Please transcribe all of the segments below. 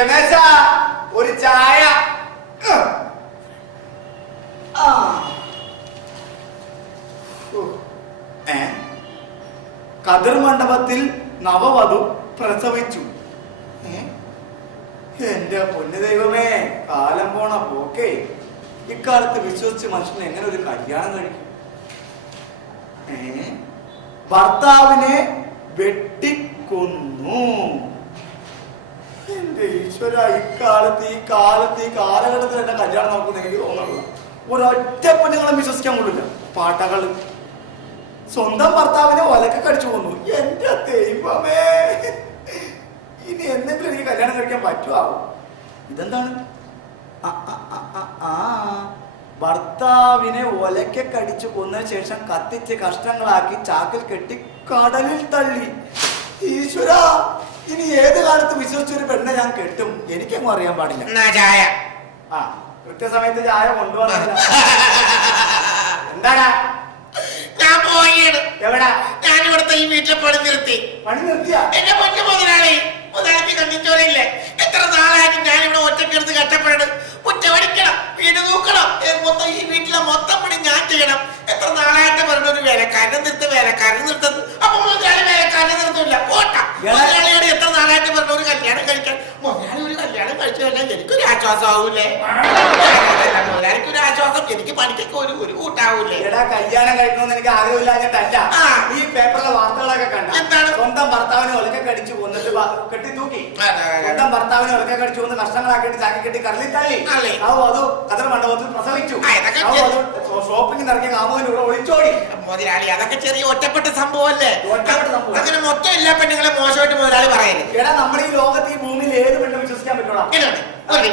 രമേശ ഒരു ചായ. കതിർ മണ്ഡപത്തിൽ നവവധു പ്രസവിച്ചു. എന്റെ പൊന്നു ദൈവമേ, കാലം പോണ പോക്കേ. ഇക്കാലത്ത് വിശ്വസിച്ച് മനുഷ്യന് എങ്ങനെ ഒരു കല്യാണം കഴിക്കും? ഭർത്താവിനെ വെട്ടിക്കൊന്നു. എന്റെ ഈശ്വര, ഈ കാലഘട്ടത്തിൽ എന്റെ കല്യാണം നോക്കുന്ന എനിക്ക് തോന്നുന്നില്ല. ഒരൊറ്റ പെണ്ണുങ്ങളെ വിശ്വസിക്കാൻ കൊള്ളില്ല. പാട്ടകള് സ്വന്തം ഭർത്താവിനെ ഒലക്കെ കടിച്ചു കൊന്നു. എന്റെ ദൈവമേ, ഇനി എന്തെങ്കിലും എനിക്ക് കല്യാണം കഴിക്കാൻ പറ്റുമോ? ഇതെന്താണ്? ഭർത്താവിനെ ഒലക്കെ കടിച്ചു കൊന്നതിന് ശേഷം കത്തിച്ച് കഷ്ണങ്ങളാക്കി ചാക്കിൽ കെട്ടി കടലിൽ തള്ളി. ഈശ്വര, ഇനി ഏത് കാലത്ത് വിശ്വസിച്ചൊരു പെണ്ണെ ഞാൻ കെട്ടും? എനിക്കൊന്നും അറിയാൻ പാടില്ല. ചായ കൃത്യസമയത്ത് ചായ കൊണ്ടുപോകണം. എന്താടാ? ഞാൻ പോവുകയാണ്. എവിടാ? ഞാൻ ഇവിടുത്തെ ഈ വീട്ടിലെ പണി നിർത്തി. പണി നിർത്തിയാ? എന്റെ പൊന്നു മുതലാളിക്ക് കണ്ടിച്ചോറില്ലേ? എത്ര നാളായിട്ട് ഞാൻ ഇവിടെ ഒറ്റക്കെടുത്ത് കഷ്ടപ്പെടണം. കുറ്റമടിക്കണം, വീട് നോക്കണം, മൊത്തം ഈ വീട്ടിലെ മൊത്തം പണി ഞാൻ ചെയ്യണം. എത്ര നാളായിട്ട് പറഞ്ഞൊരു വേലക്കാരനെ നിർത്തുന്നു. അപ്പൊ മുതലാളി വേലക്കാരനെ നിർത്തില്ല. പോട്ടാ, മുതലാളിയോട് എത്ര നാളായിട്ട് പറഞ്ഞ ഒരു കല്യാണം കഴിക്കാൻ. മുതലാളി ഒരു കല്യാണം കഴിച്ചു കഴിഞ്ഞാൽ എനിക്കൊരു ആശ്വാസം ആവൂലേ? മുതലാളിക്ക് ഒരു ആശ്വാസം, എനിക്ക് പണിക്കൊക്കെ ഒരു കൂട്ടാവൂലേ? കല്യാണം കഴിക്കണമെന്ന് എനിക്ക് ആഗ്രഹമില്ലാഞ്ഞിട്ടല്ല. ഈ പേപ്പറിലെ വാർത്തകളൊക്കെ കണ്ട എന്താണ്? സ്വന്തം ഭർത്താവിനെ ഒലക്കെ കടിച്ചു കൊന്നിട്ട് കെട്ടി തൂക്കി. സ്വന്തം ഭർത്താവിനെ ഒലക്കെ കടിച്ചു കൊന്ന് കഷ്ണങ്ങളാക്കിയിട്ട് ചാക്കി കെട്ടി കടലിൽ തള്ളി. അത് കതിർ മണ്ഡപത്തിൽ പ്രസവിച്ചു. ഷോപ്പിംഗ് ഇറങ്ങിയ കാമുകനൂടെ ഒളിച്ചോടി. മുതലാളി, അതൊക്കെ ചെറിയ ഒറ്റപ്പെട്ട സംഭവമല്ലേ? അങ്ങനെ മൊത്തം എല്ലാ പെണ്ണുങ്ങളെ മോശമായിട്ട് മുതലാളി പറയുന്നത്. എടാ, നമ്മുടെ ഈ ലോകത്ത് ഈ ഭൂമിയിൽ ഏത് പെണ്ണും വിശ്വസിക്കാൻ പറ്റൂടാ? മുതലാളി,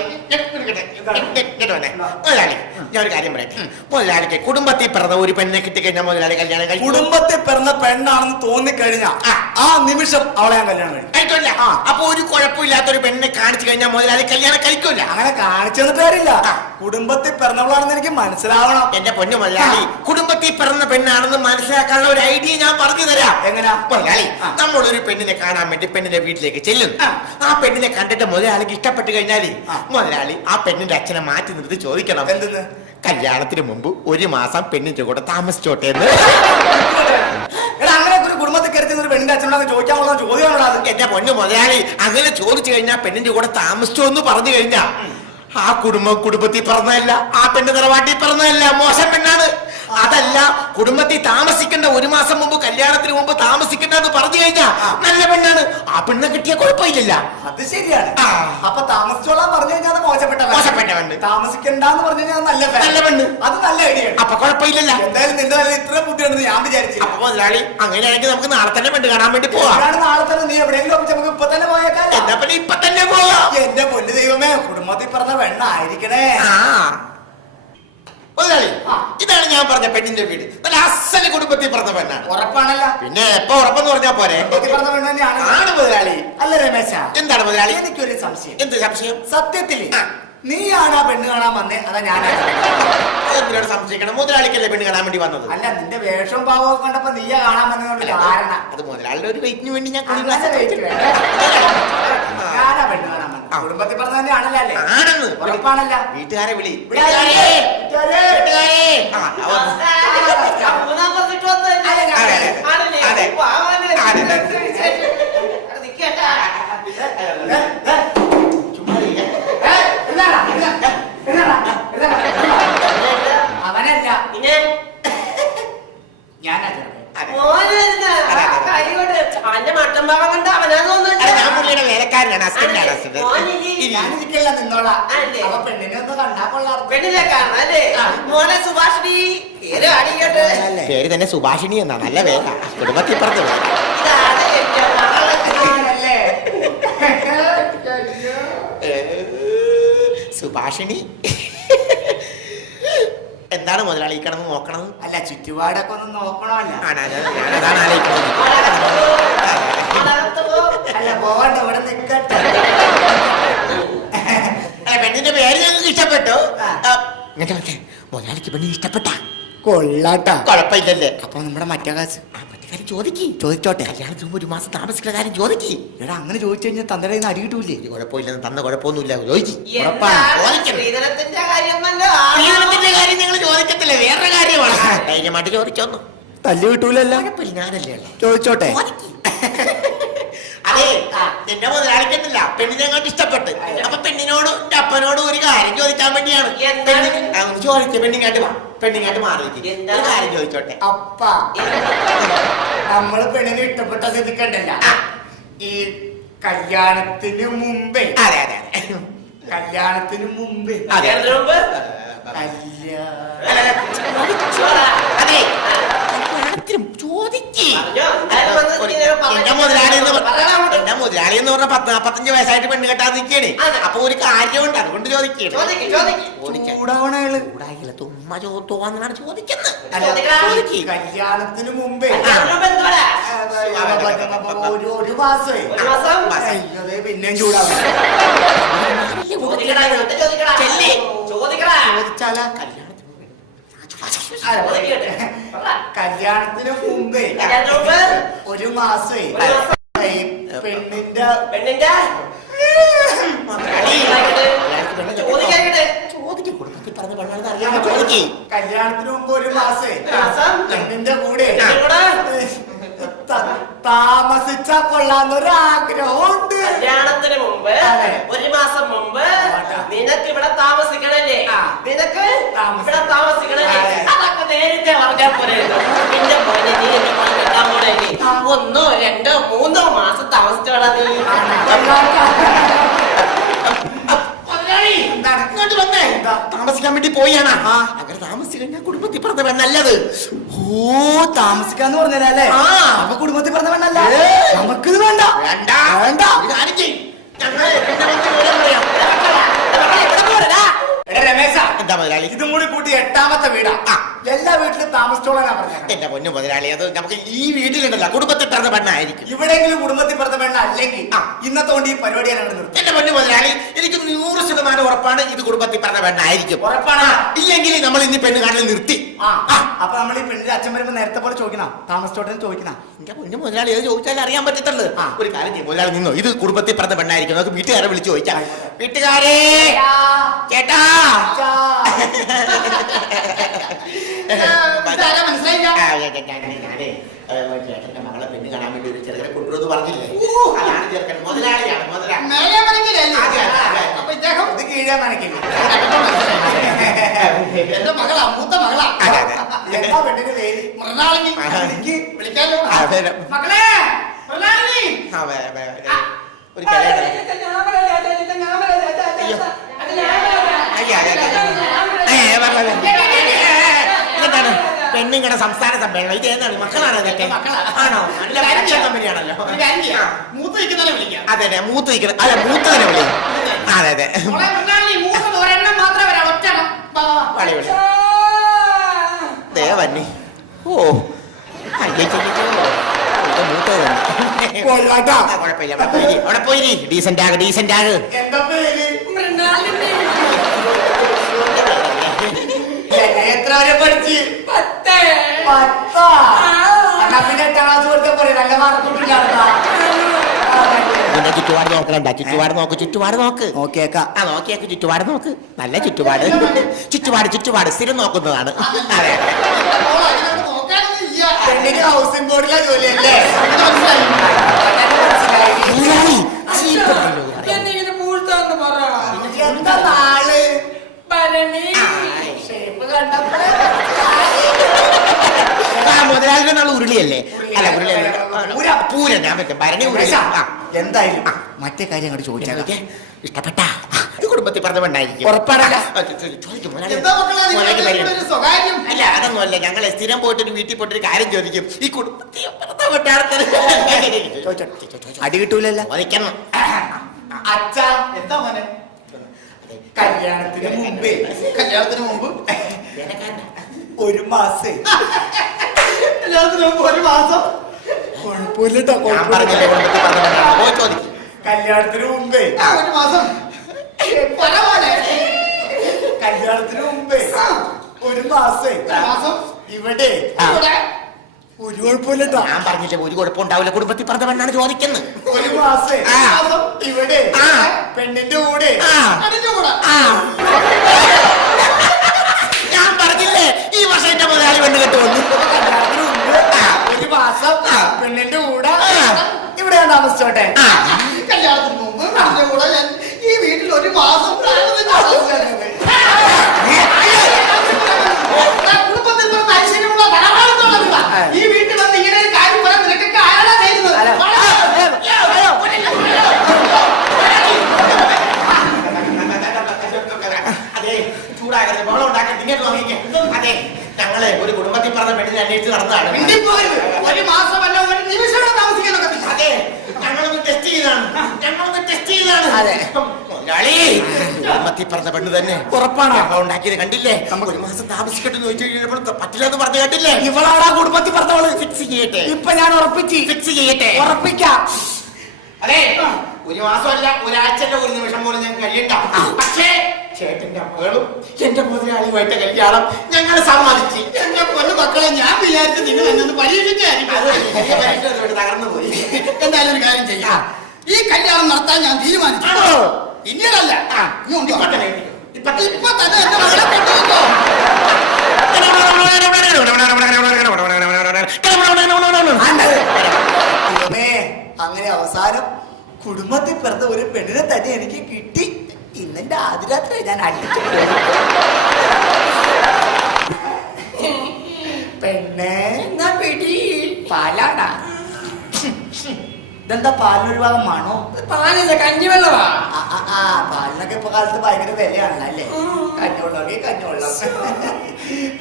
ഞാൻ ഒരു കാര്യം പറയട്ടെ. മുതലാളിക്ക് കുടുംബത്തിൽ പിറന്ന ഒരു പെണ്ണെ കിട്ടിക്കഴിഞ്ഞാൽ മുതലാളി കല്യാണം കഴിക്കും. കുടുംബത്തിൽ പിറന്ന പെണ്ണാണെന്ന് തോന്നിക്കഴിഞ്ഞാൽ ആ നിമിഷം അവളെ ഞാൻ കല്യാണം കഴിക്കില്ല. അപ്പൊ ഒരു കുഴപ്പമില്ലാത്ത ഒരു പെണ്ണെ കാണിച്ചു കഴിഞ്ഞാൽ മുതലാളി കല്യാണം കഴിക്കില്ല. അങ്ങനെ കാണിച്ചു തന്നിട്ട് കാര്യമില്ല. കുടുംബത്തിൽ പിറന്നവളാണെന്ന് എനിക്ക് മനസ്സിലാവണം. എന്റെ പൊന്നു മുതലാളി, കുടുംബത്തിൽ പിറന്ന പെണ്ണാണെന്ന് മനസ്സിലാക്കാനുള്ള ഒരു ഐഡിയ ഞാൻ പറഞ്ഞു തരാം. എങ്ങനെയാ? മുതലാളി, നമ്മളൊരു പെണ്ണിനെ കാണാൻ വേണ്ടി പെണ്ണിന്റെ വീട്ടിലേക്ക് ചെല്ലുന്നു. ആ പെണ്ണിനെ കണ്ടിട്ട് മുതലാളിക്ക് ഇഷ്ടപ്പെട്ട് കഴിഞ്ഞാല് മുതലാളി ആ പെണ്ണിന്റെ അച്ഛനെ മാറ്റി നിർത്തി ചോദിക്കണം, എന്തെന്ന്? കല്യാണത്തിന് മുമ്പ് ഒരു മാസം പെണ്ണിന്റെ കൂടെ താമസിച്ചോട്ടെ എന്ന്. അങ്ങനെ ഒരു കുടുംബത്തിൽ കരുതി ഒരു പെണ്ണിന്റെ അച്ഛനോട് ചോദിക്കാനുള്ള ചോദ്യമാണോ? എന്റെ പൊന്നു മുതലാളി, അങ്ങനെ ചോദിച്ചു കഴിഞ്ഞാൽ പെണ്ണിന്റെ കൂടെ താമസിച്ചോ എന്ന് പറഞ്ഞു കഴിഞ്ഞാ ആ കുടുംബത്തിൽ പറഞ്ഞതല്ല, ആ പെണ്ണ് തറവാട്ടിൽ പറഞ്ഞതല്ല, മോശം പെണ്ണാണ്. അതല്ല, കുടുംബത്തിൽ താമസിക്കേണ്ട ഒരു മാസം മുമ്പ്, കല്യാണത്തിന് മുമ്പ് താമസിക്കേണ്ടെന്ന് പറഞ്ഞു കഴിഞ്ഞാ നല്ല പെണ്ണാണ്. ആ പെണ്ണെ കിട്ടിയ കുഴപ്പമില്ല. അത് ശരിയാണ്. അപ്പൊ താമസിച്ചോളാൻ പറഞ്ഞു കഴിഞ്ഞാൽ മോശപ്പെട്ട പെണ്ണ്, താമസിക്കണ്ടെന്ന് പറഞ്ഞു കഴിഞ്ഞാൽ നല്ല പെണ്ണ്. അത് നല്ല ഐഡിയ. അപ്പൊ കുഴപ്പമില്ല. എന്തായാലും നിന്റെ നല്ല ഇത്ര ബുദ്ധിയുണ്ടെന്ന് ഞാൻ വിചാരിച്ചു. അപ്പൊ മുതലാളി, അങ്ങനെയാണെങ്കിൽ നമുക്ക് നാളെ തന്നെ പെണ്ണ് കാണാൻ വേണ്ടി പോവാം. നാളെ തന്നെ നീ എവിടെയെങ്കിലും നമുക്ക് ഇപ്പൊ തന്നെ പോയേക്കാം. എന്നാ പിന്നെ ഇപ്പൊ തന്നെ പോവാം. എന്റെ പൊന്നു ദൈവമേ, കുടുംബത്തിൽ പറഞ്ഞ പെണ്ണായിരിക്കണേ. മുതലാളി, ഇതാണ് ഞാൻ പറഞ്ഞ പെണ്ണിന്റെ വീട്. നല്ല അസല് കുടുംബത്തിൽ പറഞ്ഞ പെണ്ണാണ്. ഉറപ്പാണല്ലോ. പിന്നെ എപ്പോ ഉറപ്പെന്ന് പറഞ്ഞാ പോരെ? പറഞ്ഞ പെണ്ണ് തന്നെയാണ് മുതലാളി. അല്ല രമേശ, എന്താണ് മുതലാളി? എനിക്കൊരു സംശയം. എന്ത് സംശയം? സത്യത്തില് നീയാണ് ആ പെണ്ണ് കാണാൻ വന്നേ, അതാ ഞാനാണ്? എന്തിനോട് സംശയിക്കണം? മുതലാളിക്കല്ലേ പെണ്ണ് കാണാൻ വേണ്ടി വന്നത്? അല്ല, നിന്റെ വേഷം പാവമൊക്കെ കണ്ടപ്പോ നീയാ കാണാൻ വന്നതുകൊണ്ട് കാരണം അത് മുതലാളിയുടെ ഒരു വെയിറ്റിന് വേണ്ടി ഞാൻ ഞാനാ പെണ്ണ് കാണാൻ വന്നത്. കുടുംബത്തിൽ പറഞ്ഞ തന്നെയാണല്ലോ അല്ലേ? ആണെന്ന് ഉറപ്പാണല്ല. വീട്ടുകാരെ വിളി. അവനല്ല, ഞാനാ. അവന്റെ മട്ടൻ ഭാവം കണ്ട അവനാ തോന്നുന്നു. ഞാൻ പുള്ളിയുടെ വേലക്കാരനാണ്. ഞാനിരിക്കല്ല, നിന്നോളാം. അവ പെണ്ണിനെ ഒന്ന് കണ്ടാ കൊള്ളാം. പെണ്ണിനെ കാണാം അല്ലേ? മോനെ സുഭാഷിണി പേര് അടിക്കട്ടെ. പേര് തന്നെ സുഭാഷിണി എന്നാ. നല്ല വേല. കുടുംബത്തിൽ പറഞ്ഞ സുഭാഷിണി. എന്താണ് മുതലാളി കിടന്ന് നോക്കണത്? അല്ല, ചുറ്റുപാടൊക്കെ ഒന്ന് നോക്കണമല്ല. ഞാനതാണ് ആലോചിക്കുന്നത്. അല്ല, പോകണ്ട, ഇവിടെ നിൽക്കട്ടെ. പെണ്ണിന്റെ പേര് ഞങ്ങൾക്ക് ഇഷ്ടപ്പെട്ടു. മുതലാളിക്ക് പെണ്ണിന് ഇഷ്ടപ്പെട്ട കൊള്ളാട്ടാ. കുഴപ്പമില്ലല്ലേ? അപ്പൊ നമ്മുടെ മറ്റേ കാശ് ചോദിച്ചോട്ടെ. കല്യാണത്തിന് മുമ്പ് ഒരു മാസം താമസിക്കുന്ന കാര്യം ചോദിക്കി. എടാ അങ്ങനെ ചോദിച്ചു കഴിഞ്ഞാൽ തന്റെ കയ്യിൽ നിന്ന് അടി കിട്ടൂലേ? കുഴപ്പമില്ലെന്ന് തന്ന കുഴപ്പമൊന്നുമില്ല ചോദിച്ചു. സ്ത്രീധനത്തിന്റെ കാര്യം കല്യാണത്തിന്റെ കാര്യം ഞങ്ങൾ ചോദിക്കത്തില്ല, വേറെ കാര്യമാണ്. ധൈര്യമായിട്ട് ചോദിച്ചോന്നു. തല്ലി കിട്ടൂലല്ലോ. കുഴപ്പമില്ല, ഞാനല്ലേ ചോദിച്ചോട്ടെ. അതെ, എന്റെ മുതലാളിക്കത്തില്ല പെണ്ണിനെ അങ്ങോട്ട് ഇഷ്ടപ്പെട്ട്. അപ്പൊ പെണ്ണിനോട് എന്റെ അപ്പനോട് ഒരു കാര്യം ചോദിക്കാൻ വേണ്ടിയാണ്. ചോദിച്ചു, പെണ്ണിങ്ങാട്ട് വാ, പെണ്ണിങ്ങാട്ട് മാറി ഒരു കാര്യം ചോദിച്ചോട്ടെ. അപ്പ നമ്മള് പെണ്ണിനെ ഇഷ്ടപ്പെട്ട സ്ഥിതിക്കണ്ടല്ല, ഈ കല്യാണത്തിന് മുമ്പേ അതെ അതെ അതെ കല്യാണത്തിന് മുമ്പേ അതെ അതെ ചോദിക്കേ. എന്റെ മുതലാളി എന്ന് പറഞ്ഞ 40-45 വയസ്സായിട്ട് പെണ്ണ് കെട്ടാൻ നിൽക്കണേ. അപ്പൊ ഒരു കാര്യമുണ്ട്, അതുകൊണ്ട് ചോദിക്കണേ. ചൂടാവണേള് തുമ്മ തോന്നാണ് ചോദിക്കുന്നത്. കല്യാണത്തിന് മുമ്പേ ഒരു മാസമേ പിന്നെയും ചൂടാവും. ചോദിച്ചാലാ കല്യാണത്തിന് മുമ്പേ ഒരു മാസേ പെണ്ണിന്റെ കല്യാണത്തിന് മുമ്പ് ഒരു മാസേ പെണ്ണിന്റെ കൂടെ താമസിച്ചാ കൊള്ളാന്നൊരാഗ്രഹമുണ്ട്. കല്യാണത്തിന് മുമ്പ് ഒരു മാസം മുമ്പ് നിനക്ക് ഇവിടെ താമസിക്കണല്ലേ? നിനക്ക് ഇവിടെ താമസിക്കണല്ലേ? അതൊക്കെ നേരത്തെ പറഞ്ഞാൽ പോലെ. എന്റെ പോലെ നീ എന്റെ പോലെ കെട്ടാൻ പോലെ 1, 2, 3 മാസം താമസിച്ചോളാം നീ. ഇങ്ങോട്ട് വന്നേ. താമസിക്കാൻ വേണ്ടി പോയാണ്. അങ്ങനെ താമസിച്ചു കഴിഞ്ഞാൽ കുടുംബത്തിൽ പറഞ്ഞ പെണ്ണല്ലത്. ഓ, താമസിക്കാന്ന് പറഞ്ഞല്ലേ? അപ്പൊ കുടുംബത്തിൽ പറഞ്ഞ പെണ്ണല്ല. നമുക്കിത് വേണ്ട വേണ്ട വേണ്ട. കാര്യം ചെയ്യും. രമേശ, എന്താ മുതലാളി? ഇതും കൂടി കൂട്ടി 8ാമത്തെ വീടാ. എല്ലാ വീട്ടിലും താമസിച്ചോളാനാ പറഞ്ഞത്. എന്റെ പൊന്നു മുതലാളി, അത് നമുക്ക് ഈ വീട്ടിലുണ്ടല്ല കുടുംബത്തിൽ പറഞ്ഞ പെണ്ണായിരിക്കും. ഇവിടെയെങ്കിലും കുടുംബത്തിൽ പറഞ്ഞ പെണ്ണ അല്ലെങ്കിൽ ഇന്നത്തെ കൊണ്ട് ഈ പരിപാടി ഞാൻ നിർത്തും. എന്റെ പൊന്നു മുതലാളി, എനിക്ക് 100% ഉറപ്പാണ് ഇത് കുടുംബത്തിൽ പറഞ്ഞ പെണ്ണായിരിക്കും. ഉറപ്പാണ്. ഇല്ലെങ്കിൽ നമ്മൾ ഇനി പെണ്ണ് കാണൽ നിർത്തി. അപ്പൊ നമ്മൾ ഈ പെണ്ണിന്റെ അച്ഛൻ വരുമ്പോ നേരത്തെ പോലെ ചോദിക്കണം, താമസിച്ചോട്ടെ ചോദിക്കണം. എന്റെ പൊന്നു മുതലാളി, അത് ചോദിച്ചാൽ അറിയാൻ പറ്റത്തുള്ളൂ. ഒരു കാര്യം ചെയ്യും, മുതലാളി നിന്നോ, ഇത് കുടുംബത്തിൽ പറഞ്ഞ പെണ്ണായിരിക്കും. നമുക്ക് വീട്ടുകാരെ വിളിച്ചു ചോദിക്കാം. വീട്ടുകാരെ, ചേട്ടാ, മനസ്സിലായില്ല. ചേട്ടന്റെ മകളെ പെണ്ണ് കാണാൻ വേണ്ടി ഒരു ചെറുക്കനെ കൊണ്ടുവന്ന് പറഞ്ഞില്ലേ? അതാണ് ചെറുക്കൻ. മുതലാളിയാണ് മുതലാളി. ഇത് കീഴാ മനക്കില്ല. എന്റെ മകളാ, മൂത്ത മകളാ. എന്താ പെണ്ണിന്റെ പേര്? മൃണാളിനി. വിളിക്കാലോ മകളെ. മൃണാളിനി. ഒരു കിളയുടെ ഇതെന്താണ് പെണ്ണുങ്ങളുടെ സംസ്ഥാന സമ്മേളനം? ഇത് ഏതാണ്? മക്കളാണ് ഇതൊക്കെ? ആണോ? നല്ല കമ്പനിയാണല്ലോ. മൂത്ത് നിൽക്കുന്നവരെ വിളിക്കാം. അതെ അതെ, മൂത്ത് നിൽക്കണം. അല്ല, മൂത്തതിനെ വിളിക്കാം. അതെ അതെ, മൂത്തത് ഒരെണ്ണം മാത്രമേ വരാം. ഒറ്റണം വളി വിളി ദേവന്നി. ഓ, മൂത്തത് തന്നെ. കുഴപ്പമില്ല, അവിടെ പോയി ഡീസന്റ് ആകെ, ഡീസന്റ് ആകെ. എന്താ പേര്? എത്ര വരെ പഠിച്ച്? 10. പിന്നെ 8ാം ക്ലാസ് കൊടുത്ത പോലെ നല്ല മാർക്കൊന്നും നിന്റെ ചുറ്റുപാട് നോക്കണ്ട. ചുറ്റുപാട് നോക്ക്, ചുറ്റുപാട് നോക്ക്. നോക്കിയേക്കാം. നോക്കിയേക്ക്, ചുറ്റുപാട് നോക്ക്. നല്ല ചുറ്റുപാട്, ചുറ്റുപാട് ചുറ്റുപാട് സ്ഥിരം നോക്കുന്നതാണ്. അതെ, പെണ്ണിന് ഹൗസിംഗ് ബോർഡിലെ ജോലിയല്ലേ? എന്താ നാള് മുതലാളിയുടെ നാള് ഉരുളിയല്ലേ? അല്ല, ഉരുളിയല്ല, പൂരം. ഞാൻ പറ്റും ഭരണി ഉരുളി. എന്തായാലും മറ്റേ കാര്യം അങ്ങോട്ട് ചോദിച്ചാൽ ഇഷ്ടപ്പെട്ട കുടുംബത്തിൽ പറഞ്ഞ പെണ്ണായിരിക്കും. ഉറപ്പാണല്ലോ. അല്ല, അതൊന്നുമല്ല. ഞങ്ങളെ സ്ഥിരം പോയിട്ടൊരു വീട്ടിൽ പോയിട്ടൊരു കാര്യം ചോദിക്കും. ഈ കുടുംബത്തിൽ അടി കിട്ടൂലല്ലോ. ചോദിക്കണം. അച്ഛാ, എന്താ മോനെ? കല്യാണത്തിന് മുമ്പ് ഒരു മാസം ഒരു മാസം കുഴപ്പമില്ലട്ടോ. കല്യാണത്തിന് മുമ്പേ ഒരു മാസം കല്യാണത്തിന് മുമ്പേ ഒരു മാസം ഇവിടെ ഒരു കുഴപ്പമില്ലട്ടോ. ഞാൻ പറഞ്ഞില്ലേ ഒരു കുഴപ്പമുണ്ടാവില്ല, കുടുംബത്തിൽ പറഞ്ഞ പെണ്ണാണ് ചോദിക്കുന്നത്. ഒരു മാസം ആ. ഇവിടെ ആ. പെണ്ണിന്റെ കൂടെ ആ. അതിന്റെ കൂടെ ഞാൻ പറഞ്ഞില്ലേ ഈ വർഷം എന്റെ മുതലാളി പെണ്ണ് കെട്ട് വന്നു. ഒരു മാസം പെണ്ണിന്റെ കൂടെ ഇവിടെ ഞാൻ താമസിച്ചോട്ടെ. കല്യാണത്തിന് മുമ്പ് പെണ്ണിന്റെ കൂടെ ഞാൻ ഈ വീട്ടിൽ ഒരു മാസം കുടുംബത്തിൽ പിറന്ന ഐശ്വര്യമുള്ള ധനവാനത്തോളം ഈ വീട്ടിൽ വന്ന് ഇങ്ങനെ ഒരു കാര്യം പറയാൻ നിനക്കൊക്കെ ആരാ ചെയ്യുന്നത്? അതെ, ചൂടാകരുത്, ബഹളം ഉണ്ടാക്കരുത്, ഇങ്ങോട്ട് നോക്കിക്കേ. അതെ, ഞങ്ങളെ ഒരു കുടുംബത്തിൽ പറഞ്ഞ പെണ്ണിനെ അന്വേഷിച്ച് നടന്നതാണ്. മിണ്ടിപ്പോകരുത്. ഒരു മാസമല്ല ഒരു നിമിഷം താമസിക്കാനൊക്കെ. അതെ, ഞങ്ങളൊന്ന് ടെസ്റ്റ് ചെയ്താണ്. അതെ. മുതലാളി, കുടുംബത്തിൽ പറഞ്ഞ പെണ്ണ് തന്നെ ഉറപ്പാണ്. ബഹളം ഉണ്ടാക്കിയത് കണ്ടില്ലേ? ഒരു മാസം താമസിക്കട്ടെ എന്ന് ചോദിച്ചു കഴിഞ്ഞപ്പോൾ പറ്റില്ലെന്ന് പറഞ്ഞു കേട്ടില്ലേ? ഇവളാടാ കുടുംബത്തിൽ പറഞ്ഞവള്. ഫിക്സ് ചെയ്യട്ടെ, ഇപ്പൊ ഞാൻ ഉറപ്പിച്ച് ഫിക്സ് ചെയ്യട്ടെ. ഉറപ്പിക്കാം. അതെ, ഒരു മാസമല്ല ഒരാഴ്ചന്റെ ഒരു നിമിഷം പോലും ഞാൻ കഴിയണ്ട. പക്ഷേ ചേട്ടന്റെ മകളും എന്റെ മുതലാളിയുമായിട്ട് കല്യാണം ഞങ്ങൾ സമ്മതിച്ച്. എന്റെ പൊന്നു മക്കളെ, ഞാൻ വിചാരിച്ചു നിങ്ങൾ എന്നെ ഒന്ന് പരീക്ഷിക്കായിരിക്കും. അത് വലിയ പരീക്ഷണത്തോട് തകർന്നു പോയി. എന്തായാലും ഒരു കാര്യം ചെയ്യാം. ഈ കല്യാണം നടത്താൻ ഞാൻ തീരുമാനിച്ചു. പിന്നീടല്ല, ഇപ്പൊ തന്നെ ഇപ്പൊ തന്നെ എന്റെ മകളെ കെട്ടിവെച്ചോ. ദൈവമേ, അങ്ങനെ അവസാനം കുടുംബത്തിൽ പിറന്ന ഒരു പെണ്ണിനെ തന്നെ എനിക്ക് കിട്ടി. ഇന്നെന്റെ ആദ്യരാത്രി ഞാൻ അടിച്ചു. പെണ്ണെ എന്നാ പിടി. പാലാടാ. ഇതെന്താ പാലിനൊരു ഭാഗമാണോ? പാലില്ല, കഞ്ഞിവെള്ളവാ. പാലിനൊക്കെ ഇപ്പൊ കാലത്ത് ഭയങ്കര വിലയാണല്ലോ അല്ലേ? കഞ്ഞിവെള്ളമൊക്കെ കഞ്ഞിവെള്ളം.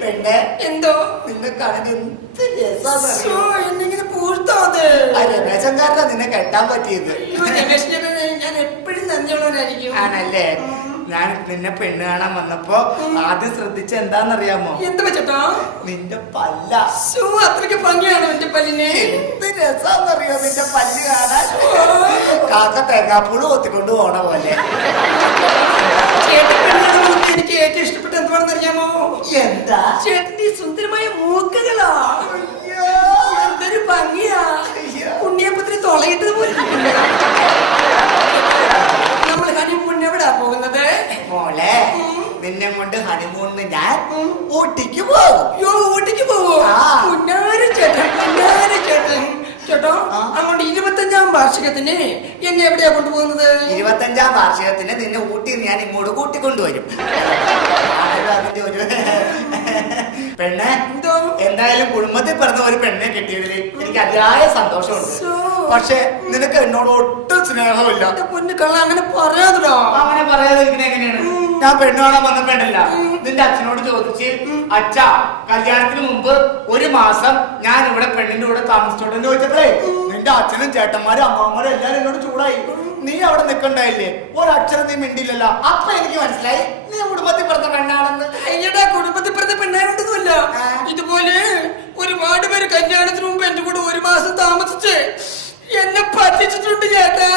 പെണ്ണെ, എന്തോ നിന്നെ കാണാൻ എന്ത് രസാന്നറിയോ? എന്നിങ്ങനെ പൂർത്താത്. ആ രമേശൻകാരനാ നിന്നെ കെട്ടാൻ പറ്റിയത്. ഞാൻ എപ്പോഴും നന്ദിയുള്ളവരായിരിക്കും. ആണല്ലേ? ഞാൻ നിന്നെ പെണ്ണ് കാണാൻ വന്നപ്പോ ആദ്യം ശ്രദ്ധിച്ച എന്താന്നറിയാമോ? എന്ത് വെച്ചോ? നിന്റെ പല്ല. അത്രയ്ക്ക് ഭംഗിയാണോ എന്റെ പല്ലിനെ? എന്ത് രസാന്നറിയോ നിന്റെ പല്ല് കാണാൻ? കാക്ക തേങ്ങാപ്പൂള് കൊത്തിക്കൊണ്ട് പോണ പോലെ. എനിക്ക് ഏറ്റവും ഇഷ്ടപ്പെട്ട എന്താണെന്ന് അറിയാമോ? എന്താ? ചേട്ടന്റെ ഈ സുന്ദരമായ മൂക്കുകളാ. എന്തൊരു ഭംഗിയാ. ഉണ്ണിയപ്പത്തിന് തുളയിട്ടത് പോലെ. നമ്മൾ ഹണിമൂൺ എവിടാ പോകുന്നത്? മോളെ, നിന്നെ കൊണ്ട് ഹണിമൂണിന് ഞാൻ ഊട്ടിക്ക് പോകും. ഊട്ടിക്ക് പോവോ? പുന്നാരി ചേട്ടൻ, പുന്നാരി ചേട്ടൻ. ചേട്ടോ, അങ്ങോട്ട് 25ാം വാർഷികത്തിന് എന്നെ എവിടെയാ കൊണ്ടുപോകുന്നത്? 25ാം വാർഷികത്തിന് നിന്നെ ഊട്ടി ഞാൻ ഇങ്ങോട്ട് കൂട്ടിക്കൊണ്ടുവരും. അതിന്റെ ഒരു പെണ്ണെ, എന്തോ? എന്തായാലും കുടുംബത്തിൽ പറഞ്ഞ ഒരു പെണ്ണെ കിട്ടിയതിൽ എനിക്ക് അതിയായ സന്തോഷമുണ്ട്. പക്ഷെ നിനക്ക് എന്നോട് ഒട്ടും സ്നേഹമില്ല. പൊന്നു കള്ള, അങ്ങനെ പറയാതോ. അങ്ങനെ പറയാതിരിക്കണ എങ്ങനെയാണ്? ഞാൻ പെണ്ണ് കാണാൻ വന്ന പെണ്ണല്ല. നിന്റെ അച്ഛനോട് ചോദിച്ച്, അച്ഛാ കല്യാണത്തിന് മുമ്പ് ഒരു മാസം ഞാൻ ഇവിടെ പെണ്ണിന്റെ കൂടെ താമസിച്ചോട്ടെന്ന് ചോദിച്ചപ്പോഴേ നിന്റെ അച്ഛനും ചേട്ടന്മാരും അമ്മമാരും എല്ലാരും എന്നോട് ചൂടായി. നീ അവിടെ നിൽക്കണ്ടായില്ലേ? ഒരക്ഷരം നീ മിണ്ടില്ലല്ലോ. അപ്പൊ എനിക്ക് മനസ്സിലായി നീ കുടുംബത്തിൽ പറഞ്ഞ പെണ്ണാണെന്ന്. അയ്യടാ, കുടുംബത്തിൽ പറഞ്ഞ പെണ്ണായിട്ടൊന്നുമല്ല. ഇതുപോലെ ഒരുപാട് പേര് കല്യാണത്തിന് മുമ്പ് എന്റെ കൂടെ ഒരു മാസം താമസിച്ച് എന്നെ പറ്റിച്ചിട്ടുണ്ട് ചേട്ടാ.